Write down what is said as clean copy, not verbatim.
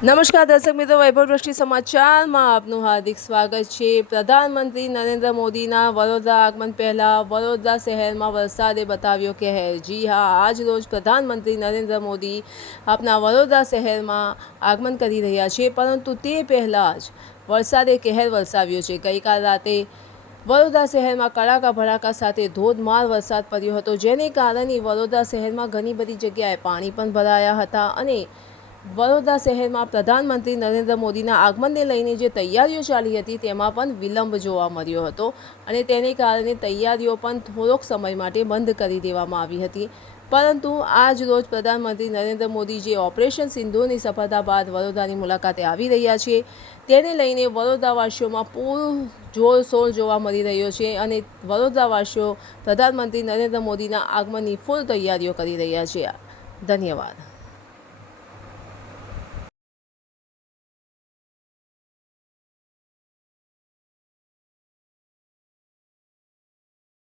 નમસ્કાર દર્શક મિત્રો, વૈભવ દ્રષ્ટિ સમાચારમાં આપનું હાર્દિક સ્વાગત છે। પ્રધાનમંત્રી નરેન્દ્ર મોદીના વડોદરા આગમન પહેલાં વડોદરા શહેરમાં વરસાદે બતાવ્યો કહેર। જી હા, આજ રોજ પ્રધાનમંત્રી નરેન્દ્ર મોદી આપણા વડોદરા શહેરમાં આગમન કરી રહ્યા છે, પરંતુ તે પહેલાં જ વરસાદે કહેર વરસાવ્યો છે। ગઈકાલ રાતે વડોદરા શહેરમાં કડાકા ભડાકા સાથે ધોધમાર વરસાદ પડ્યો હતો, જેને કારણે વડોદરા શહેરમાં ઘણી બધી જગ્યાએ પાણી પણ ભરાયા હતા અને વડોદરા શહેરમાં પ્રધાનમંત્રી નરેન્દ્ર મોદીના આગમનને લઈને જે તૈયારીઓ ચાલી હતી તેમાં પણ વિલંબ જોવા મળ્યો હતો અને તેને કારણે તૈયારીઓ પણ થોડોક સમય માટે બંધ કરી દેવામાં આવી હતી। પરંતુ આજ રોજ પ્રધાનમંત્રી નરેન્દ્ર મોદી જે ઓપરેશન સિંદૂરની સફળતા બાદ વડોદરાની મુલાકાતે આવી રહ્યા છે, તેને લઈને વડોદરાવાસીઓમાં પૂરું જોરશોર જોવા મળી રહ્યો છે અને વડોદરાવાસીઓ પ્રધાનમંત્રી નરેન્દ્ર મોદીના આગમનની ફૂલ તૈયારીઓ કરી રહ્યા છે। ધન્યવાદ।